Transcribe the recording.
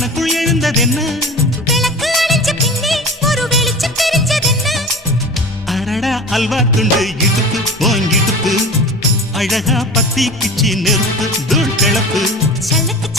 எனக்குள் எழுந்ததென்ன விளக்கு அணைச்ச பின்னே ஒரு வெளிச்சம் தெரிஞ்சதென்ன அடடா அல்வா துண்டு இடுப்பு ஓங்கிடுப்பு அழகா பத்தி கிச்சி நெருப்பு தூள் கிளப்பு சல்லத்து